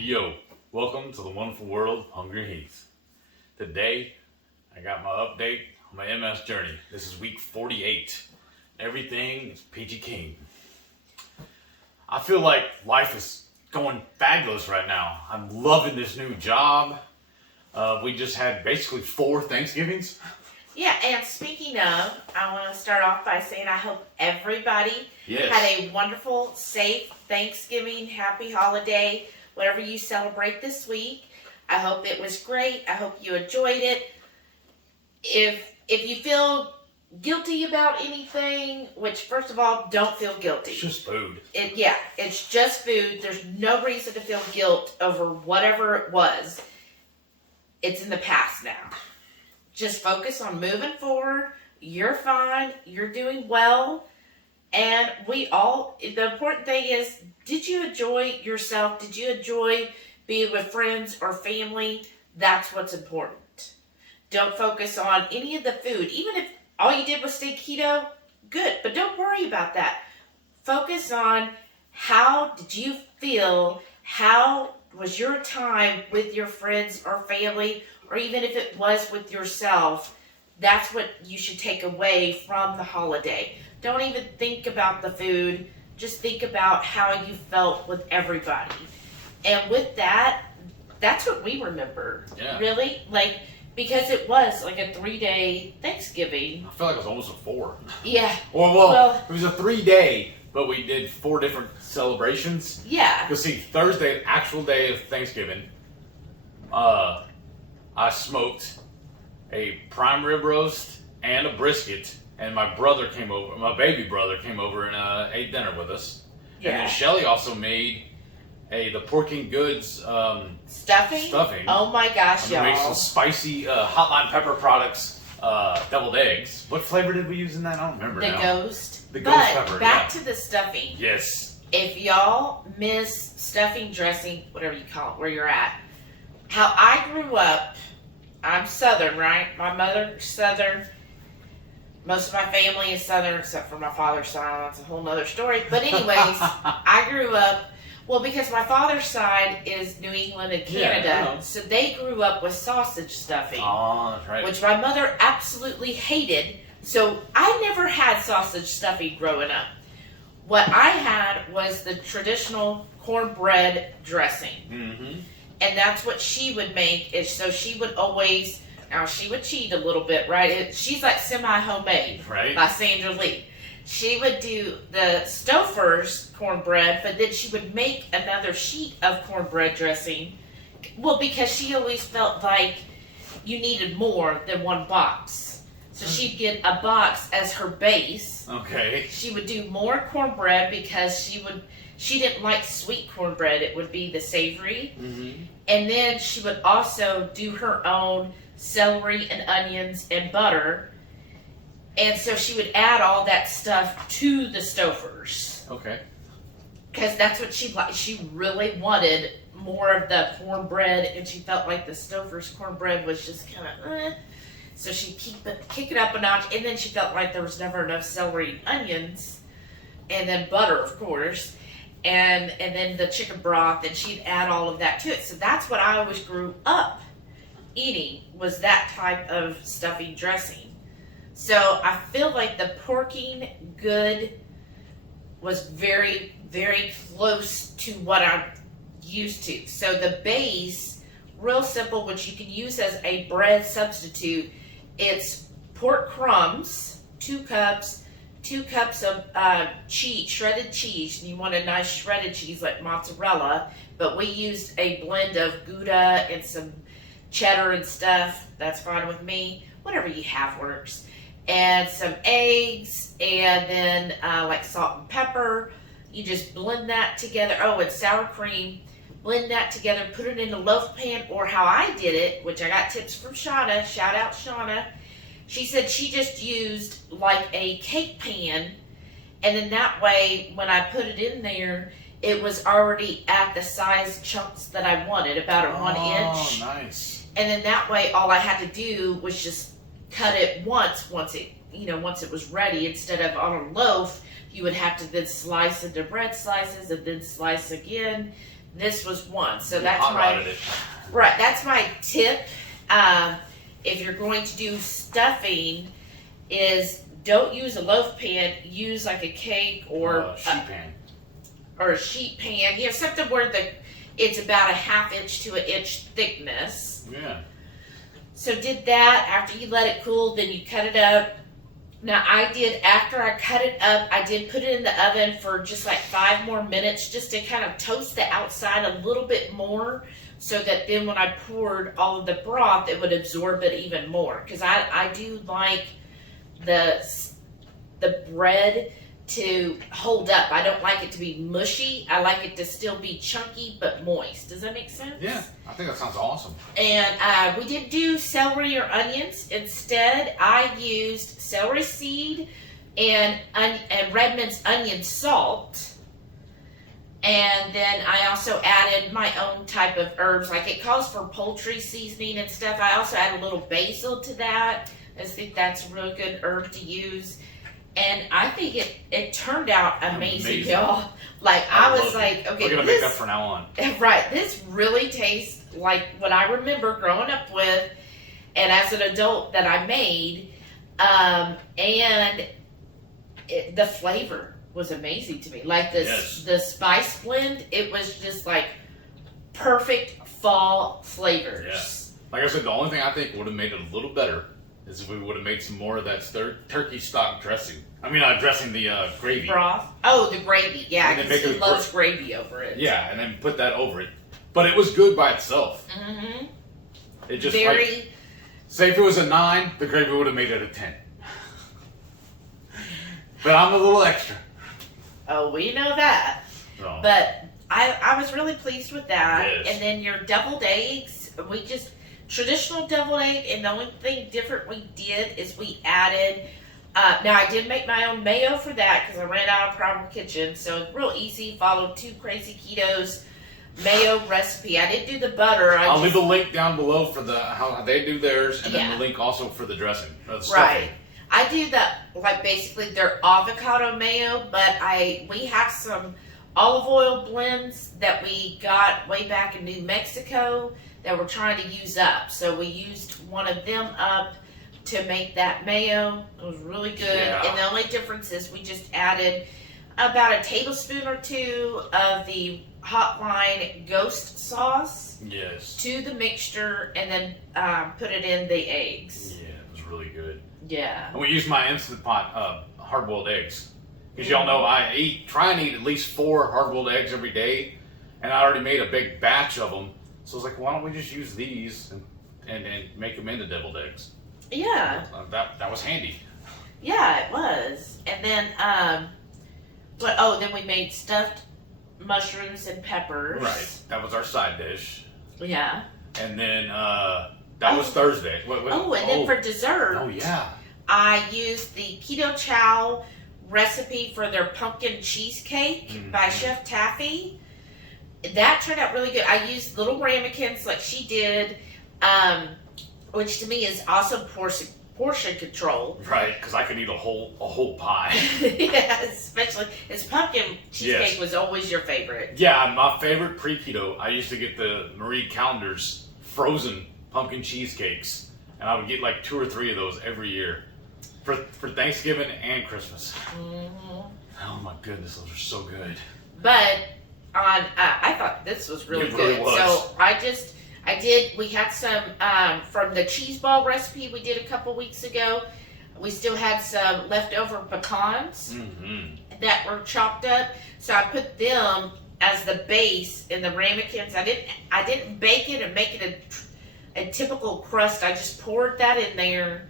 Yo, welcome to the wonderful world of Hungry Heath. Today, I got my update on my MS journey. This is week 48. Everything is peachy keen. I feel like life is going fabulous right now. I'm loving this new job. We just had basically 4 Thanksgivings. Yeah, and speaking of, I want to start off by saying I hope everybody had a wonderful, safe Thanksgiving, happy holiday, whatever you celebrate this week. I hope it was great. I hope you enjoyed it. If you feel guilty about anything, which first of all, don't feel guilty. It's just food. It's just food. There's no reason to feel guilt over whatever it was. It's in the past now. Just focus on moving forward. You're fine. You're doing well. And the important thing is, did you enjoy yourself? Did you enjoy being with friends or family? That's what's important. Don't focus on any of the food. Even if all you did was stay keto, good. But don't worry about that. Focus on how did you feel? How was your time with your friends or family? Or even if it was with yourself, that's what you should take away from the holiday. Don't even think about the food. Just think about how you felt with everybody. And with that, that's what we remember. Yeah. Really? Because it was like a 3-day Thanksgiving. I feel like it was almost a 4. Yeah. Well, it was a 3-day, but we did 4 different celebrations. Yeah. Because see, Thursday, actual day of Thanksgiving, I smoked a prime rib roast and a brisket, and my baby brother came over and ate dinner with us. Yeah. And then Shelly also made the pork and goods Stuffing. Oh my gosh, y'all. Made some spicy hotline pepper products, deviled eggs. What flavor did we use in that? I don't remember now. Ghost. The ghost pepper, back to the stuffing. Yes. If y'all miss stuffing, dressing, whatever you call it, where you're at, how I grew up, I'm Southern, right? My mother's Southern. Most of my family is Southern, except for my father's side. That's a whole nother story. But anyways, I grew up, because my father's side is New England and Canada, so they grew up with sausage stuffing. Oh, that's right. Which my mother absolutely hated. So I never had sausage stuffing growing up. What I had was the traditional cornbread dressing. Mm-hmm. And that's what she would make. So she would always, now she would cheat a little bit, right? She's like semi-homemade, right, by Sandra Lee. She would do the Stouffer's cornbread, but then she would make another sheet of cornbread dressing. Well, because she always felt like you needed more than one box. So she'd get a box as her base. Okay. She would do more cornbread because she didn't like sweet cornbread. It would be the savory. Mm-hmm. And then she would also do her own celery and onions and butter. And so she would add all that stuff to the Stouffer's. Okay. Because that's what she liked. She really wanted more of the cornbread, and she felt like the Stouffer's cornbread was just kind of So she'd kick it up a notch, and then she felt like there was never enough celery and onions, and then butter, of course, and then the chicken broth, and she'd add all of that to it. So that's what I always grew up eating, was that type of stuffing dressing. So I feel like the porking good was very, very close to what I'm used to. So the base, real simple, which you can use as a bread substitute, it's pork crumbs, 2 cups, 2 cups of cheese, shredded cheese. And you want a nice shredded cheese like mozzarella, but we used a blend of Gouda and some cheddar and stuff. That's fine with me. Whatever you have works. And some eggs, and then like salt and pepper. You just blend that together. Oh, and sour cream. Blend that together, put it in a loaf pan, or how I did it, which I got tips from Shauna. Shout out Shauna. She said she just used like a cake pan, and then that way, when I put it in there, it was already at the size chunks that I wanted, about a 1 inch. Oh, nice. And then that way, all I had to do was just cut it once it was ready, instead of on a loaf, you would have to then slice into bread slices and then slice again. This was one. So You that's hot my rodded it. right. That's my tip. If you're going to do stuffing, is don't use a loaf pan. Use like a cake or sheet pan. Or a sheet pan. You know, something where it's about a 1/2 inch to an inch thickness. Yeah. So did that. After you let it cool, then you cut it up. Now after I cut it up, I did put it in the oven for just like 5 more minutes just to kind of toast the outside a little bit more so that then when I poured all of the broth, it would absorb it even more. Because I do like the bread to hold up. I don't like it to be mushy. I like it to still be chunky but moist. Does that make sense? Yeah, I think that sounds awesome. And we didn't do celery or onions. Instead, I used celery seed and Redmond's onion salt. And then I also added my own type of herbs. Like it calls for poultry seasoning and stuff. I also add a little basil to that. I think that's a really good herb to use. And I think it turned out amazing, y'all. Like I was like, okay, we're gonna make that from now on. Right, this really tastes like what I remember growing up with, and as an adult that I made, and the flavor was amazing to me. Like the spice blend, it was just like perfect fall flavors. Yes. Like I said, the only thing I think would have made it a little better is if we would have made some more of that turkey stock dressing. I mean, dressing the gravy. Broth. Oh, the gravy. Yeah, And then because make he it loves gravy over it. Yeah, and then put that over it. But it was good by itself. Mm-hmm. It just very. Say if it was a 9, the gravy would have made it a 10. But I'm a little extra. Oh, we know that. So. But I was really pleased with that. Yes. And then your deviled eggs, traditional deviled egg, and the only thing different we did is we added, now I did make my own mayo for that because I ran out of Problem Kitchen, so it's real easy, followed 2 Crazy Ketos mayo recipe. I didn't do the butter. I'll leave a link down below for how they do theirs, and then the link also for the dressing. Right. I do basically their avocado mayo, but we have some olive oil blends that we got way back in New Mexico that we're trying to use up. So we used one of them up to make that mayo. It was really good. Yeah. And the only difference is we just added about a tablespoon or 2 of the Hotline Ghost sauce to the mixture, and then put it in the eggs. Yeah, it was really good. Yeah. And we used my Instant Pot hard-boiled eggs. Because y'all know I try and eat at least 4 hard-boiled eggs every day, and I already made a big batch of them. So I was like, why don't we just use these and make them into deviled eggs? Yeah. That was handy. Yeah, it was. And then, then we made stuffed mushrooms and peppers. Right. That was our side dish. Yeah. And then that was Thursday. Then for dessert. Oh, yeah. I used the Keto Chow recipe for their pumpkin cheesecake by Chef Taffy. That turned out really good. I used little ramekins like she did, which to me is also portion control. Right, because I could eat a whole pie. Yeah, especially his pumpkin cheesecake was always your favorite. Yeah, my favorite pre-keto. I used to get the Marie Callender's frozen pumpkin cheesecakes, and I would get like 2 or 3 of those every year for Thanksgiving and Christmas. Mm-hmm. Oh my goodness, those are so good. But I thought this was really good. Really was. So we had some from the cheese ball recipe we did a couple weeks ago. We still had some leftover pecans that were chopped up. So I put them as the base in the ramekins. I didn't bake it and make it a typical crust. I just poured that in there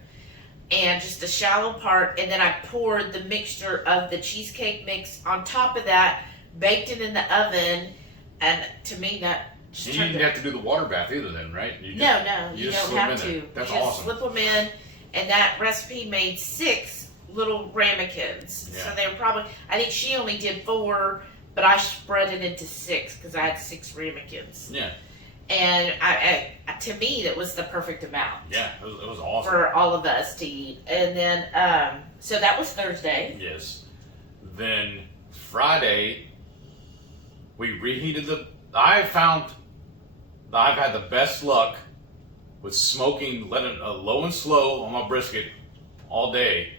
and just a shallow part. And then I poured the mixture of the cheesecake mix on top of that, baked it in the oven. And to me, that you didn't have to do the water bath either then, right? No, you don't have to. That's you just awesome. slip them in, and that recipe made 6 little ramekins. Yeah. So they were probably, I think she only did 4, but I spread it into 6 because I had 6 ramekins. Yeah. And to me, that was the perfect amount. Yeah, it was awesome. For all of us to eat. And then, so that was Thursday. Yes. Then Friday, we reheated the I found that I've had the best luck with smoking, letting low and slow on my brisket all day,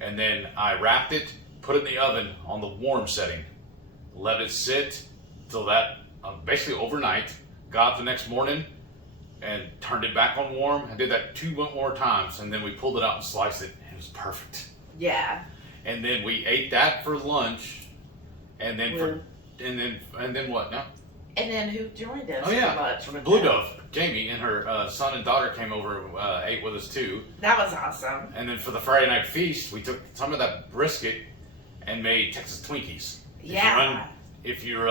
and then I wrapped it, put it in the oven on the warm setting, let it sit till that basically overnight. Got up the next morning and turned it back on warm. I did that 2 more times, and then we pulled it out and sliced it, and it was perfect. Yeah. And then we ate that for lunch, and then and then what now? And then who joined us? Oh yeah, for lunch? Blue Dove, Jamie, and her son and daughter came over, ate with us too. That was awesome. And then for the Friday night feast, we took some of that brisket and made Texas Twinkies. Yeah. If you're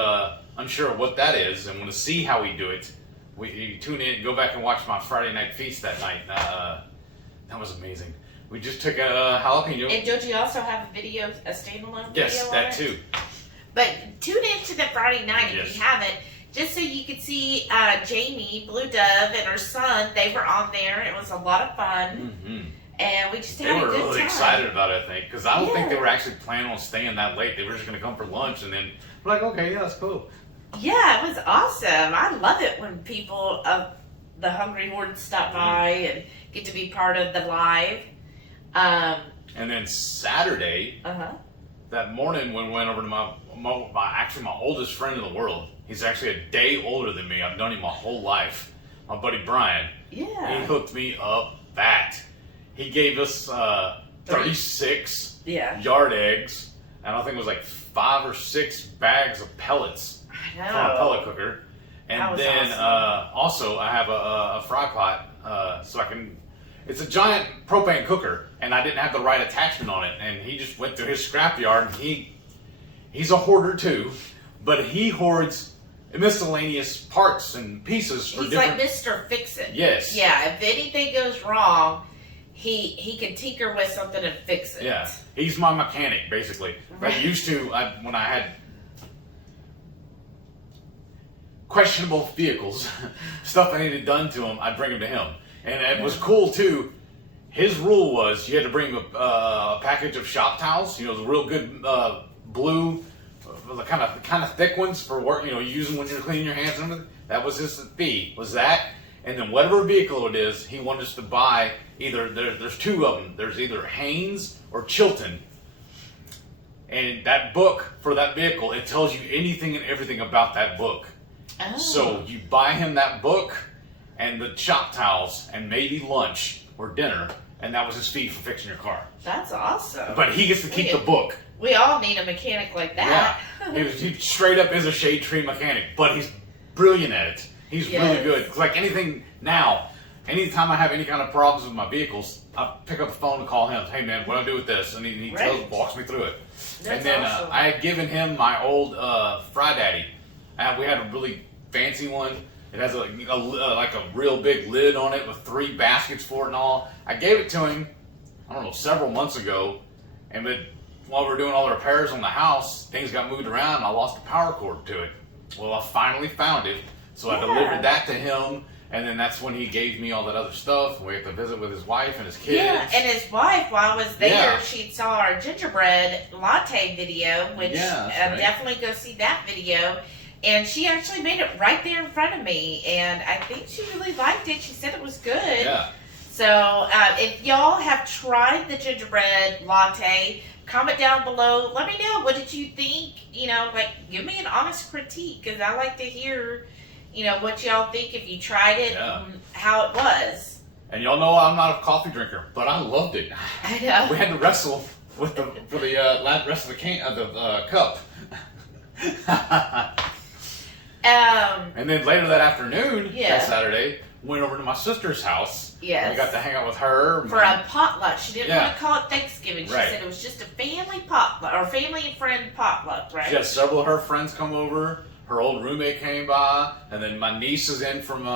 unsure of what that is and want to see how we do it, you tune in, go back and watch my Friday night feast that night. That was amazing. We just took a jalapeno. And don't you also have a video, a standalone video? Yes, that too. But tune into the Friday night if Yes. you haven't, just so you could see Jamie, Blue Dove, and her son. They were on there. It was a lot of fun. Mm-hmm. And we just They had a were good really time. excited about it, I think, because I don't think they Yeah. were actually planning on staying that late. They were just going to come for lunch, and then we're like, okay, yeah, that's cool. Yeah, it was awesome. I love it when people of the Hungry Horde stop by and get to be part of the live. And then Saturday, Uh-huh. that morning when we went over to my oldest friend in the world. He's actually a day older than me. I've known him my whole life. My buddy Brian. Yeah. He hooked me up fat. He gave us 36 yard eggs, and I think it was like 5 or 6 bags of pellets I from a know. pellet cooker. That And was then awesome. also I have a fry pot, so I can. It's a giant propane cooker, and I didn't have the right attachment on it. And he just went through his scrapyard. And he's a hoarder too, but he hoards miscellaneous parts and pieces for He's different. like Mr. Fix-It. Yes. Yeah, if anything goes wrong, he can tinker with something and fix it. Yeah, he's my mechanic basically. Right. I used to when I had questionable vehicles, stuff I needed done to them, I'd bring them to him, and it was cool too. His rule was you had to bring a package of shop towels, the real good blue, the kind of thick ones for work, using when you're cleaning your hands and everything. That was his fee, was that. And then whatever vehicle it is, he wanted us to buy either, there's 2 of them. There's either Haynes or Chilton. And that book for that vehicle, it tells you anything and everything about that book. Oh. So you buy him that book and the shop towels and maybe lunch or dinner, and that was his fee for fixing your car. That's awesome. But he gets to keep the book. We all need a mechanic like that. Yeah. He straight up is a shade tree mechanic, but he's brilliant at it. He's really good. It's like anything now, anytime I have any kind of problems with my vehicles, I pick up the phone and call him. Hey man, what do I do with this? And he walks me through it. That's and then awesome. I had given him my old Fry Daddy. We had a really fancy one. It has like a real big lid on it with 3 baskets for it and all. I gave it to him, I don't know, several months ago, and while we were doing all the repairs on the house, things got moved around and I lost the power cord to it. Well, I finally found it, so I delivered that to him, and then that's when he gave me all that other stuff. We had to visit with his wife and his kids. Yeah, and his wife, while I was there, Yeah. she saw our gingerbread latte video, which that's right. definitely go see that video. And she actually made it right there in front of me, and I think she really liked it. She said it was good. Yeah. So if y'all have tried the gingerbread latte, comment down below. Let me know, what did you think? Give me an honest critique, because I like to hear, what y'all think if you tried it, and how it was. And y'all know I'm not a coffee drinker, but I loved it. I know. We had to wrestle for the rest of the cup. And then later that afternoon, that Saturday, went over to my sister's house. Yes. And I got to hang out with her. For a potluck. She didn't want to call it Thanksgiving. She Right. said it was just a family potluck, or family and friend potluck, right? She had several of her friends come over. Her old roommate came by, and then my niece is in from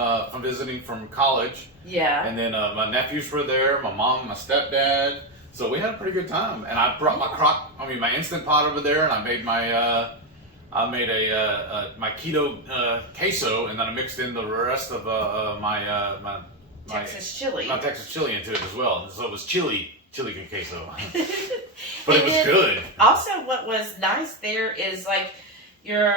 visiting from college. Yeah. And then my nephews were there, my mom, my stepdad. So we had a pretty good time. And I brought my Instant Pot over there, and I made my my keto queso, and then I mixed in the rest of my Texas chili. My Texas chili into it as well. So it was chili con queso. But And it was then good. Also, what was nice there is your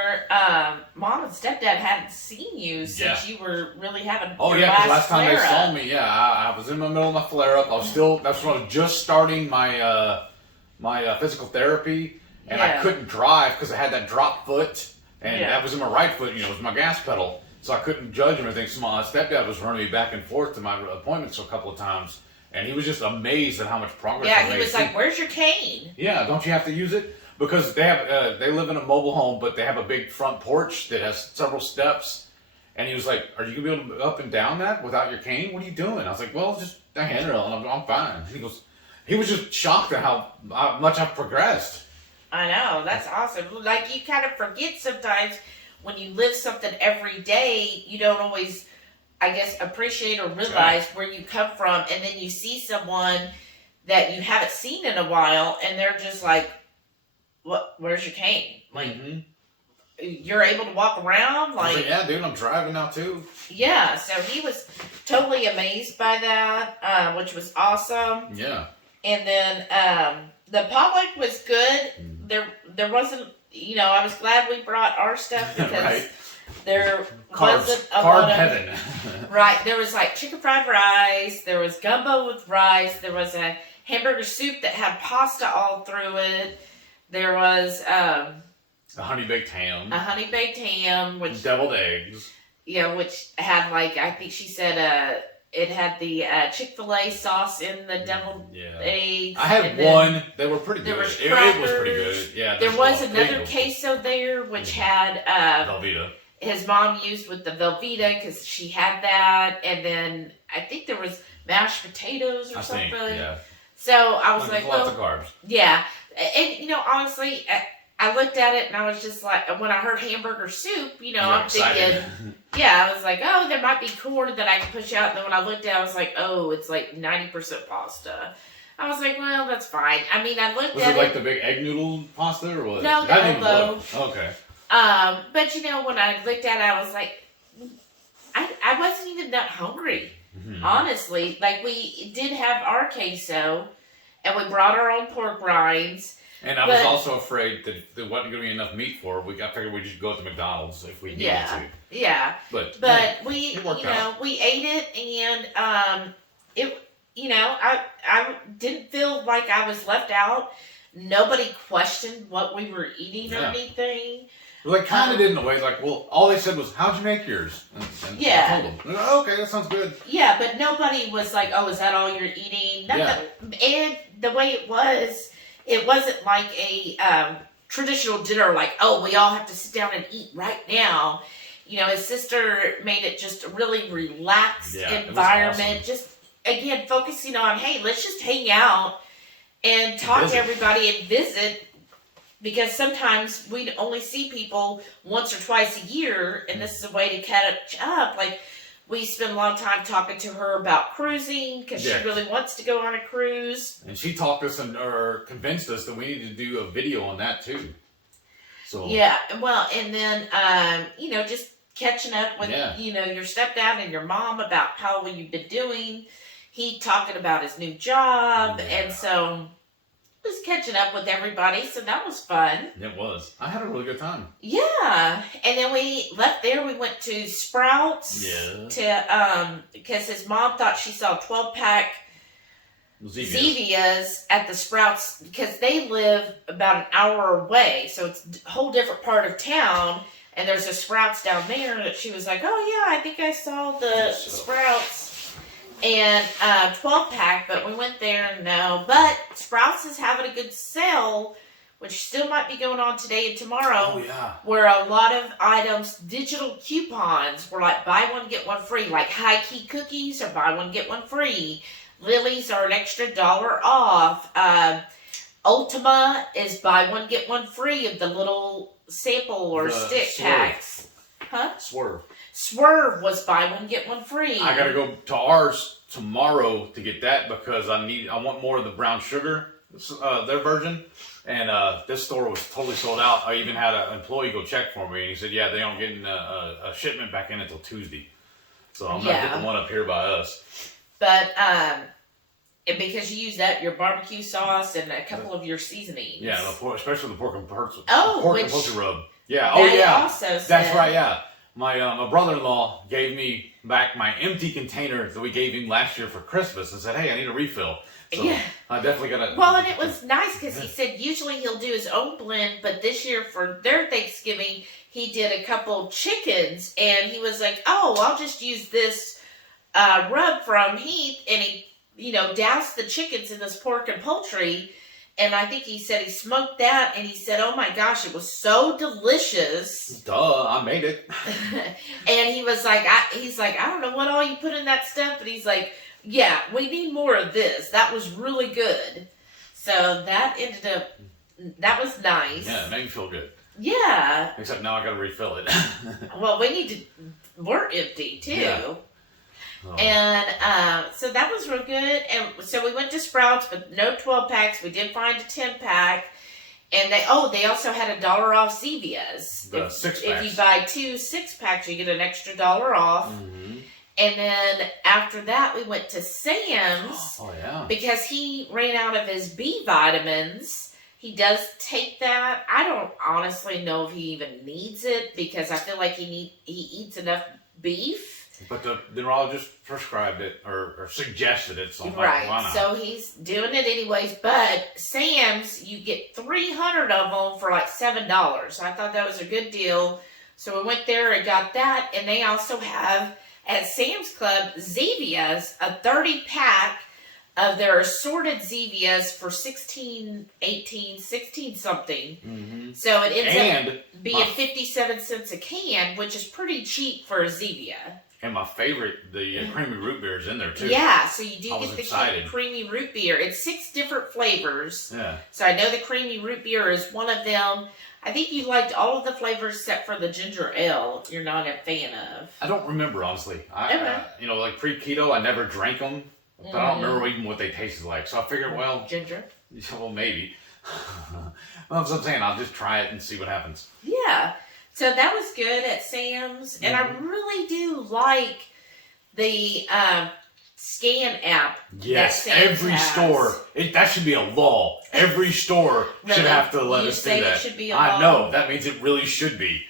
mom and stepdad hadn't seen you since you were really having Oh your yeah, because last time they flare-up. saw me, I was in the middle of my flare up. That's when I was just starting my physical therapy, and I couldn't drive because I had that drop foot, and that was in my right foot. It was my gas pedal, so I couldn't judge everything. So my stepdad was running me back and forth to my appointments a couple of times, and he was just amazed at how much progress I made. Yeah, he was like, "Where's your cane?" Yeah, don't you have to use it? Because they live in a mobile home, but they have a big front porch that has several steps. And he was like, "Are you gonna be able to up and down that without your cane? What are you doing?" I was like, "Well, just a handrail, and I'm fine." And he was just shocked at how much I've progressed. I know, that's awesome. Like, you kind of forget sometimes when you live something every day, you don't always, I guess, appreciate or realize where you come from, and then you see someone that you haven't seen in a while, and they're just like, "What? Where's your cane?" Like, you're able to walk around? Like, yeah, dude, I'm driving now too. Yeah, so he was totally amazed by that, which was awesome. Yeah. And then the potluck was good. There wasn't, I was glad we brought our stuff because there wasn't a lot of heaven. Right, there was like chicken fried rice, there was gumbo with rice, there was a hamburger soup that had pasta all through it. There was a honey baked ham. Which deviled eggs. Yeah, which had I think she said it had the Chick-fil-A sauce in the deviled eggs. I had one. They were pretty good. It was pretty good. Yeah. There was another queso there which had Velveeta. His mom used with the Velveeta because she had that, and then I think there was mashed potatoes or something. So I was like, lots of carbs. Yeah. And, honestly, I looked at it and I was just like, when I heard hamburger soup, I'm excited. thinking, I was like, oh, there might be corn that I can push out. And then when I looked at it, I was like, oh, it's like 90% pasta. I was like, well, that's fine. I mean, I looked at it. Was it like the big egg noodle pasta or what? No, the elbow. Okay. But, when I looked at it, I was like, I wasn't even that hungry. Honestly, we did have our queso, and we brought our own pork rinds. And I was also afraid that there wasn't going to be enough meat for it. I figured we'd just go to McDonald's if we needed to. Yeah. But we, we ate it, and I didn't feel like I was left out. Nobody questioned what we were eating or anything. Well, they kind of did in a way. All they said was, "How'd you make yours?" And I told them, "Oh, okay, that sounds good." Yeah, but nobody was like, "Oh, is that all you're eating?" Nothing. Yeah. And the way it wasn't like a traditional dinner, "Oh, we all have to sit down and eat right now." His sister made it just a really relaxed environment. Awesome. Just, again, focusing on, hey, let's just hang out and talk to everybody and visit. Because sometimes we only see people once or twice a year, and this is a way to catch up. We spend a lot of time talking to her about cruising, because she really wants to go on a cruise. And she talked us or convinced us that we need to do a video on that too. So yeah, well, and then just catching up with your stepdad and your mom about how you've been doing. He talking about his new job, and so just catching up with everybody, so that was fun. It was. I had a really good time. Yeah, and then we left there. We went to Sprouts. Because his mom thought she saw a 12-pack Zevias at the Sprouts, because they live about an hour away, so it's a whole different part of town. And there's a Sprouts down there that she was like, "Oh yeah, I think I saw the Sprouts." And 12-pack, but we went there, no. But Sprouts is having a good sale, which still might be going on today and tomorrow. Oh, yeah. Where a lot of items, digital coupons, were buy one, get one free. High Key cookies are buy one, get one free. Lily's are an extra $1 off. Ultima is buy one, get one free of the little sample or stick packs. Huh? Swerve was buy one, get one free. I gotta go to ours tomorrow to get that because I want more of the brown sugar, their version. And this store was totally sold out. I even had an employee go check for me, and he said, "Yeah, they aren't getting a shipment back in until Tuesday." So I'm gonna get the one up here by us. But and because you use your barbecue sauce and a couple of your seasonings. Yeah, especially the pork and poultry rub. Yeah. Oh, They yeah. also said, That's right. Yeah. My brother-in-law gave me back my empty container that we gave him last year for Christmas and said, "Hey, I need a refill." So yeah. I definitely got to. Well, and it was nice because he said usually he'll do his own blend, but this year for their Thanksgiving, he did a couple chickens, and he was like, "Oh, I'll just use this rub from Heath," and he, doused the chickens in this pork and poultry. And I think he said he smoked that, and he said, "Oh my gosh, it was so delicious." Duh, I made it. And he was like, I don't know what all you put in that stuff, but he's like, "Yeah, we need more of this. That was really good." So that was nice. Yeah, it made me feel good. Yeah. Except now I got to refill it. Well, we're empty too. Yeah. Oh. And so that was real good. And so we went to Sprouts, but no 12 packs. We did find a 10 pack. And they also had $1 off Zevia's. The 6 packs. If you buy 2 6-packs, you get an extra $1 off. Mm-hmm. And then after that, we went to Sam's. Oh, yeah. Because he ran out of his B vitamins. He does take that. I don't honestly know if he even needs it because I feel like he eats enough beef. But the neurologist prescribed it or suggested it, so I'm right. Like, why not? So he's doing it anyways. But Sam's, you get 300 of them for like $7. I thought that was a good deal. So we went there and got that. And they also have at Sam's Club Zevia's, a 30-pack of their assorted Zevia's for $16, $18, $16 something. Mm-hmm. So it ends up being 57 cents a can, which is pretty cheap for a Zevia. And my favorite, the creamy root beer is in there too. Yeah, so you do get the creamy root beer. It's 6 different flavors. Yeah. So I know the creamy root beer is one of them. I think you liked all of the flavors except for the ginger ale. You're not a fan of. I don't remember, honestly. Like pre-keto, I never drank them. But I don't remember even what they tasted like. So I figured, well... Ginger? Well, maybe. Well, that's what I'm saying. I'll just try it and see what happens. Yeah. So that was good at Sam's. And I really do like the scan app. Yes, every store. That should be a law. Every store should have to let us do that. It should be a law. I know. That means it really should be.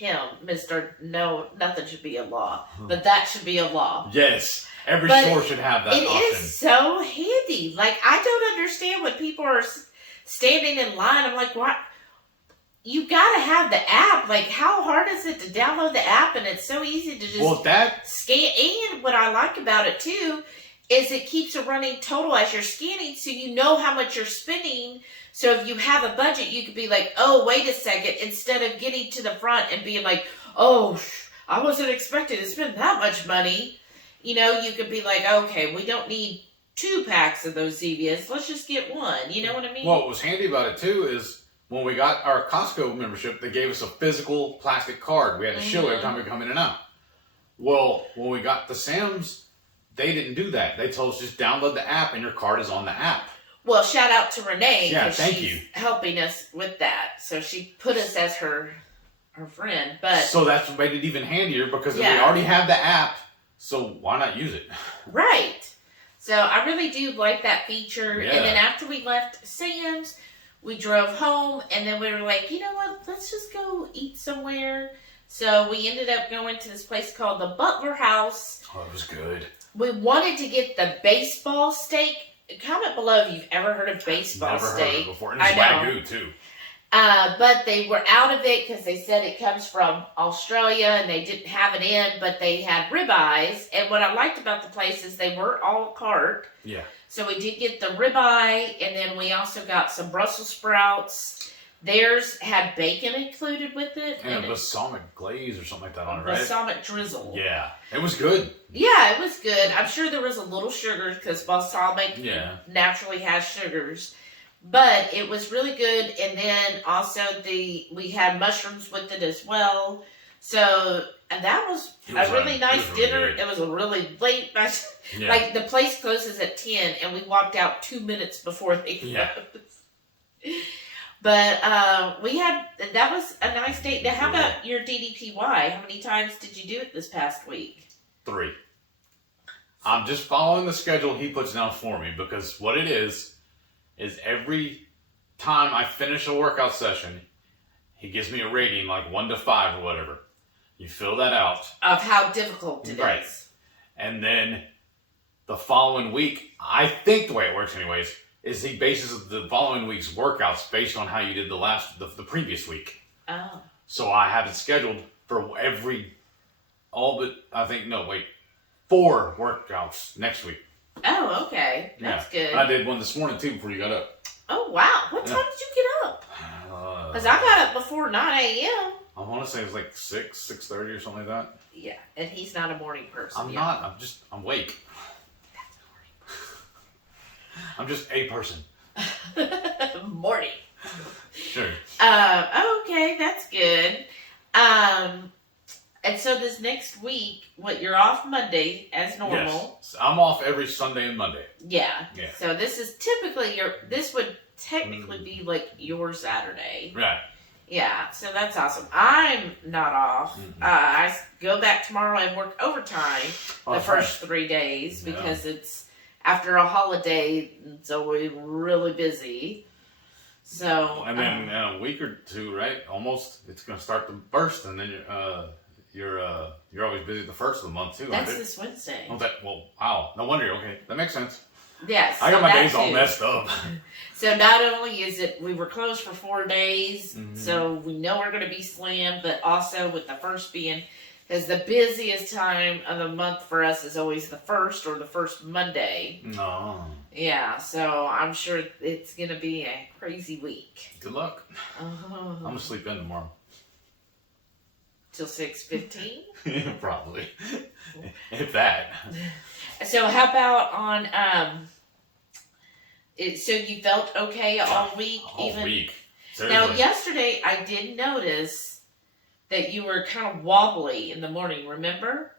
No, nothing should be a law. But that should be a law. Yes. Every store should have that option. It is so handy. Like, I don't understand when people are standing in line. I'm like, what? You gotta have the app. Like, how hard is it to download the app? And it's so easy to just scan. And what I like about it too is it keeps a running total as you're scanning, so you know how much you're spending. So if you have a budget, you could be like, "Oh, wait a second," instead of getting to the front and being like, "Oh, I wasn't expecting to spend that much money." You could be like, "Okay, we don't need 2 packs of those Zevias. Let's just get one." You know what I mean? What was handy about it too is when we got our Costco membership, they gave us a physical plastic card. We had to show every time we come in and out. Well, when we got the Sam's, they didn't do that. They told us just download the app and your card is on the app. Well, shout out to Renee. Yeah, thank she's you. helping us with that. So she put us as her friend. But so that's what made it even handier because we already have the app. So why not use it? Right. So I really do like that feature. Yeah. And then after we left Sam's, we drove home, and then we were like, you know what? Let's just go eat somewhere. So we ended up going to this place called the Butler House. Oh, it was good. We wanted to get the baseball steak. Comment below if you've ever heard of baseball steak. Never heard of it before. And it's Wagyu, too. But they were out of it because they said it comes from Australia and they didn't have it in, but they had ribeyes. And what I liked about the place is they were a la carte. Yeah. So we did get the ribeye, and then we also got some Brussels sprouts. Theirs had bacon included with it. And a balsamic glaze or something like that on it, right? Balsamic drizzle. Yeah. It was good. Yeah, it was good. I'm sure there was a little sugar because balsamic naturally has sugars. But it was really good. And then also we had mushrooms with it as well. So, and that was a really nice dinner. It was a really late night. Yeah. Like, the place closes at 10, and we walked out 2 minutes before they closed. But that was a nice date. Now, how about your DDPY? How many times did you do it this past week? 3. I'm just following the schedule he puts down for me because what it is every time I finish a workout session, he gives me a rating like 1 to 5 or whatever. You fill that out. Of how difficult it Right. is. And then the following week, I think the way it works anyways, is he bases the following week's workouts based on how you did the previous week. Oh. So I have it scheduled for 4 workouts next week. Oh, okay. That's good. And I did one this morning too before you got up. Oh, wow. What time did you get up? Because I got up before 9 a.m. I want to say it was like 6:30 or something like that. Yeah, and he's not a morning person. I'm not. I'm awake. That's I'm just a person. morning. Sure. Okay, that's good. And so this next week, you're off Monday as normal. Yes. I'm off every Sunday and Monday. Yeah. Yeah. So this is typically this would technically be like your Saturday. Right. Yeah, so that's awesome. I'm not off. Mm-hmm. I go back tomorrow and work overtime the That's first right. 3 days Yeah. because it's after a holiday, it's always really busy. So And then in a week or two, right? Almost, it's going to start the first, and then you're always busy the first of the month too. that's aren't you? this Wednesday. Wow. No wonder. Okay, that makes sense. Yes, I got my days all messed up. So not only is it we were closed for 4 days, Mhm. so we know we're going to be slammed, but also with the first being, because the busiest time of the month for us is always the first or the first Monday. No. Yeah, so I'm sure it's going to be a crazy week. Good luck. I'm gonna sleep in tomorrow. Till 6:15. Probably. If that. So how about on so you felt okay all week? All week. Now Seriously. yesterday I did notice that you were kind of wobbly in the morning, remember?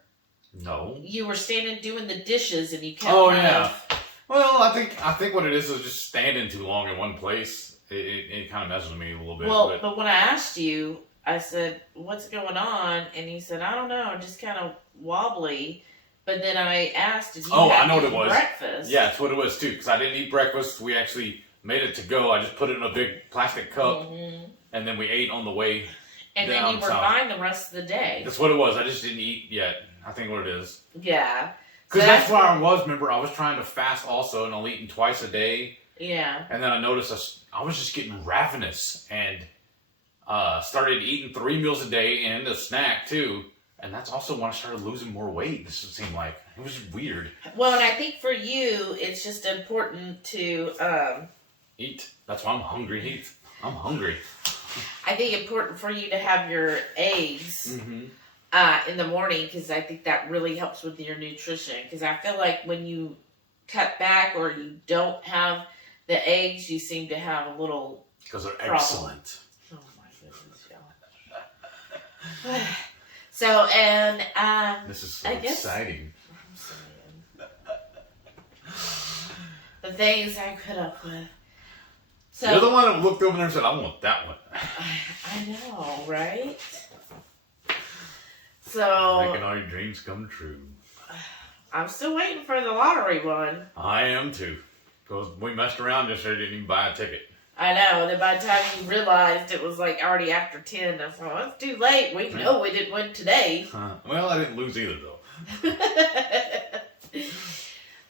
No. You were standing doing the dishes and you kept Oh, kind yeah. of, Well, I think what it is just standing too long in one place. It kind of messes with me a little bit. well, but when I asked you, I said, what's going on? And you said, I don't know, I'm just kind of wobbly. But then I asked, did you I know what it was. breakfast? Yeah, that's what it was too. Because I didn't eat breakfast. We actually made it to go. I just put it in a big plastic cup, and then we ate on the way. And down then you were south. fine the rest of the day. That's what it was. I just didn't eat yet. I think what it is. Yeah. Because So that's where I was. Remember, I was trying to fast also, and only eating twice a day. Yeah. And then I noticed I was just getting ravenous, and started eating 3 meals a day and a snack too. And that's also when I started losing more weight. This seemed like it was weird. Well, and I think for you, it's just important to Eat. That's why I'm hungry. Heath. I'm hungry. I think important for you to have your eggs in the morning because I think that really helps with your nutrition. Because I feel like when you cut back or you don't have the eggs, you seem to have a little Because they're problem. excellent. Oh my goodness, y'all. So and This is so I guess- exciting. I'm saying the things I put up with. So You're the one that looked over there and said, I want that one. I know, right? So Making all your dreams come true. I'm still waiting for the lottery one. I am too. Because we messed around yesterday, didn't even buy a ticket. I know. Then by the time you realized it was like already after 10, I thought, well, it's too late. We know we didn't win today. Well, I didn't lose either though.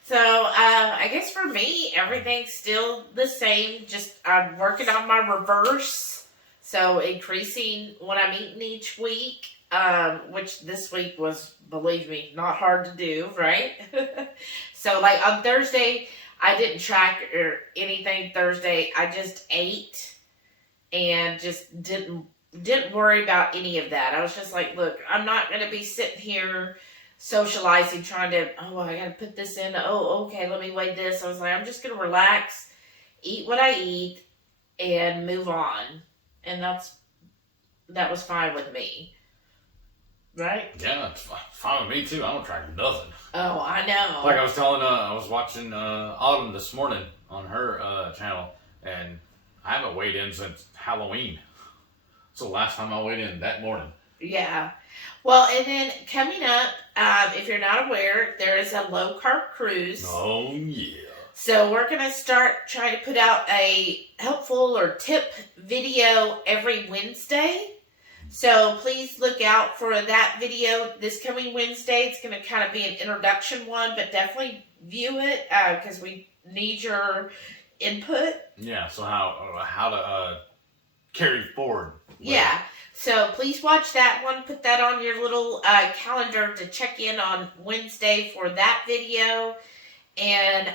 So I guess for me, everything's still the same. Just I'm working on my reverse. So increasing what I'm eating each week, which this week was, believe me, not hard to do, right? So like on Thursday, I didn't track or anything Thursday. I just ate and just didn't worry about any of that. I was just like, look, I'm not going to be sitting here socializing, trying to, I got to put this in. Oh, okay, let me weigh this. I was like, I'm just going to relax, eat what I eat, and move on. And that was fine with me. Right? Yeah, it's fine with me too. I don't track nothing. Oh, I know. Like I was telling, I was watching Autumn this morning on her channel, and I haven't weighed in since Halloween. So last time I weighed in that morning. Yeah. Well, and then coming up, if you're not aware, there is a low-carb cruise. Oh, yeah. So we're going to start trying to put out a helpful or tip video every Wednesday. So please look out for that video this coming Wednesday. It's going to kind of be an introduction one, but definitely view it because we need your input. Yeah, so how to carry forward. Yeah, so please watch that one. Put that on your little calendar to check in on Wednesday for that video. And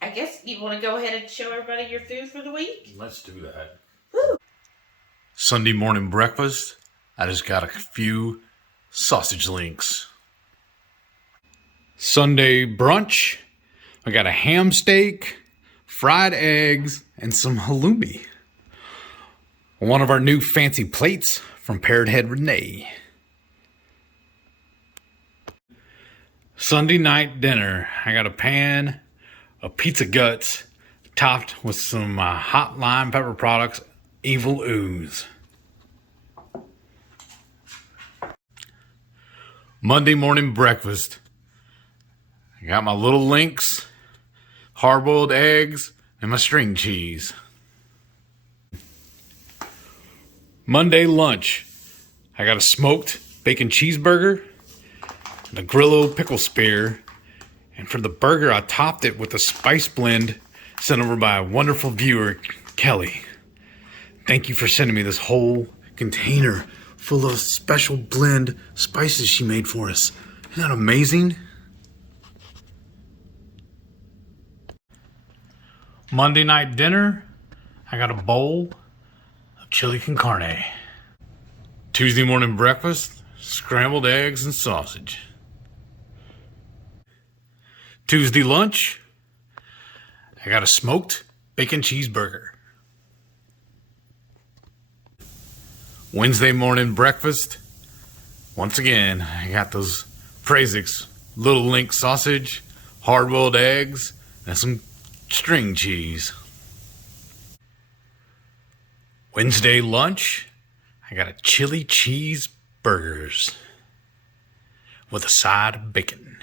I guess you want to go ahead and show everybody your food for the week? Let's do that. Woo. Sunday morning breakfast, I just got a few sausage links. Sunday brunch, I got a ham steak, fried eggs, and some halloumi. One of our new fancy plates from Parrot Head Renee. Sunday night dinner, I got a pan of pizza guts topped with some hot lime pepper products, Evil Ooze. Monday morning breakfast, I got my Lil Links, hard-boiled eggs, and my string cheese. Monday lunch, I got a smoked bacon cheeseburger and a Grillo pickle spear. And for the burger, I topped it with a spice blend sent over by a wonderful viewer, Kelly. Thank you for sending me this whole container full of special blend spices she made for us. Isn't that amazing? Monday night dinner, I got a bowl of chili con carne. Tuesday morning breakfast, scrambled eggs and sausage. Tuesday lunch, I got a smoked bacon cheeseburger. Wednesday morning breakfast, once again, I got those Prasek Lil Links sausage, hard-boiled eggs, and some string cheese. Wednesday lunch, I got a chili cheese burgers with a side of bacon.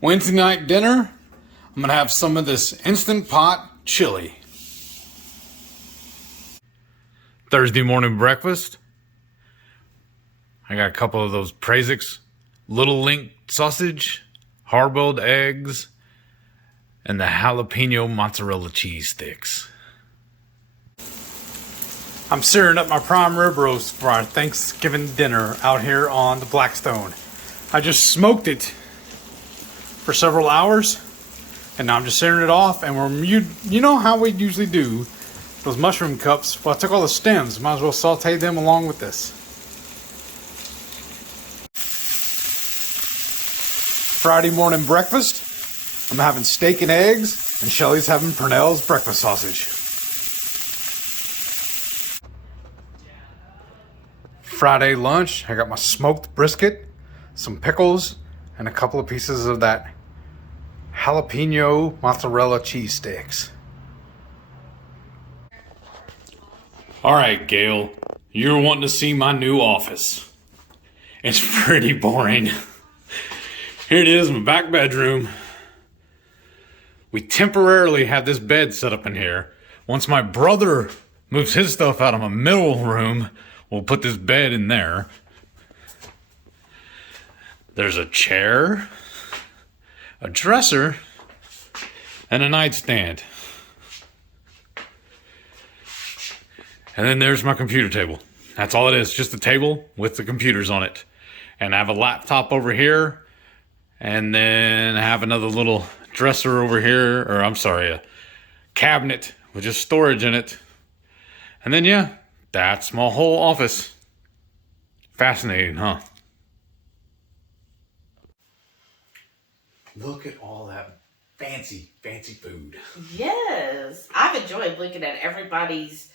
Wednesday night dinner, I'm gonna have some of this Instant Pot chili. Thursday morning breakfast, I got a couple of those Prasek Lil Link sausage, hard-boiled eggs, and the jalapeno mozzarella cheese sticks. I'm searing up my prime rib roast for our Thanksgiving dinner out here on the Blackstone. I just smoked it for several hours, and now I'm just searing it off, and you know how we usually do those mushroom cups. Well, I took all the stems, might as well saute them along with this. Friday morning breakfast, I'm having steak and eggs, and Shelly's having Purnell's breakfast sausage. Friday lunch, I got my smoked brisket, some pickles, and a couple of pieces of that jalapeno mozzarella cheese sticks. All right, Gail, you're wanting to see my new office. It's pretty boring. Here it is, my back bedroom. We temporarily have this bed set up in here. Once my brother moves his stuff out of my middle room, we'll put this bed in there. There's a chair, a dresser, and a nightstand. And then there's my computer table. That's all it is, just a table with the computers on it. And I have a laptop over here, and then I have another little dresser over here, or I'm sorry, a cabinet with just storage in it. And then, yeah, that's my whole office. Fascinating, huh? Look at all that fancy food. Yes. I've enjoyed looking at everybody's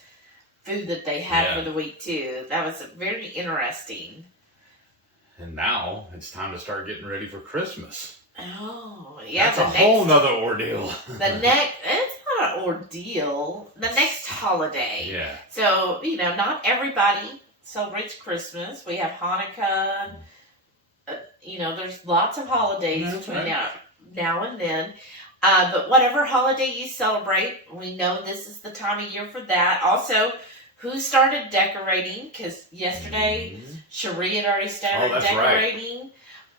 food that they had for the week, too. That was very interesting. And now it's time to start getting ready for Christmas. Oh, yeah. That's a whole nother ordeal. It's not an ordeal. The next holiday. Yeah. So, not everybody celebrates Christmas. We have Hanukkah. There's lots of holidays between now. now and then. But whatever holiday you celebrate, we know this is the time of year for that. Also, who started decorating? Because yesterday, Cherie had already started decorating.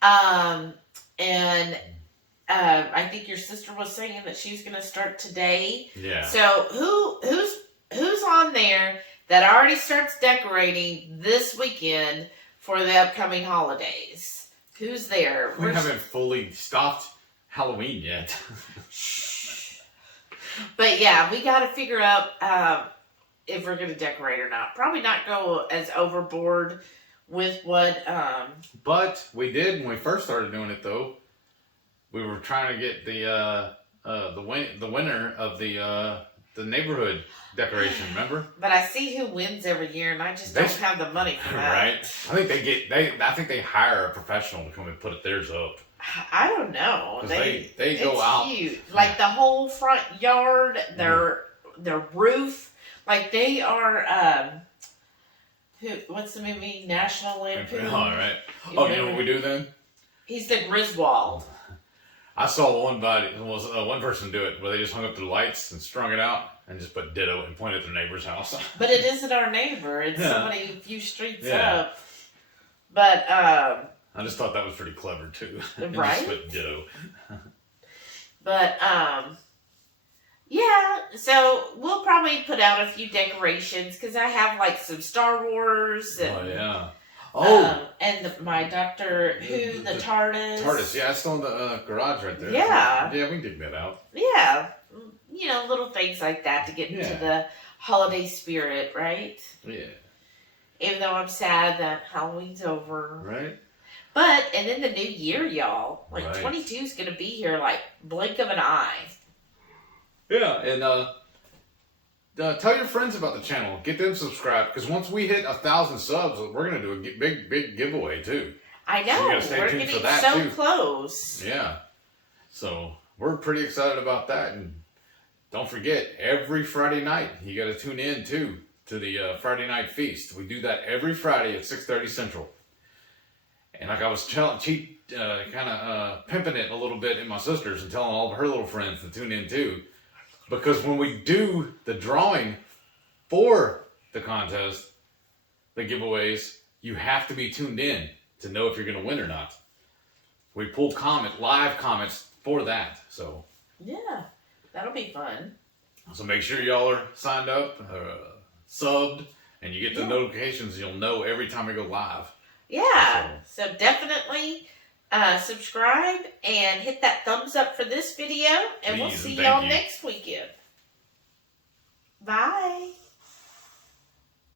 Right. And I think your sister was saying that she was going to start today. Yeah. So who's on there that already starts decorating this weekend for the upcoming holidays? Who's there? We haven't fully stopped Halloween yet. But yeah, we got to figure out if we're going to decorate or not. Probably not go as overboard with what... But we did when we first started doing it, though. We were trying to get the winner of the neighborhood decoration, remember? But I see who wins every year, and I just don't have the money for that. Right? I think they hire a professional to come and put theirs up. I don't know. They go out. Huge. Like the whole front yard, their roof. Like they are. What's the movie? National Lampoon. All right. Oh, you know what we do then? He's the Griswold. I saw one person do it where they just hung up the lights and strung it out and just put ditto and pointed at their neighbor's house. But it isn't our neighbor. It's somebody a few streets up. But I just thought that was pretty clever too. Right? Just put ditto. But yeah. So we'll probably put out a few decorations because I have like some Star Wars. And, and my Doctor Who, the TARDIS. TARDIS, yeah, it's still in the garage right there. Yeah. Yeah, we can dig that out. Yeah. You know, little things like that to get into the holiday spirit, right? Yeah. Even though I'm sad that Halloween's over. Right. But, and then the new year, y'all. Like, right. 22 is going to be here like blink of an eye. Yeah, and tell your friends about the channel. Get them subscribed, because once we hit 1,000 subs, we're going to do a big giveaway, too. I know. So you gotta stay tuned for that, so too. Close. Yeah. So, we're pretty excited about that. And don't forget, every Friday night, you got to tune in, too, to the Friday Night Feast. We do that every Friday at 6:30 Central. And like I was pimping it a little bit in my sisters and telling all of her little friends to tune in, too. Because when we do the drawing for the contest, the giveaways, you have to be tuned in to know if you're going to win or not. We pull live comments for that. So yeah, that'll be fun. So make sure y'all are signed up, subbed, and you get the notifications. You'll know every time we go live. Yeah, so definitely subscribe and hit that thumbs up for this video, and we'll see y'all next weekend. Bye.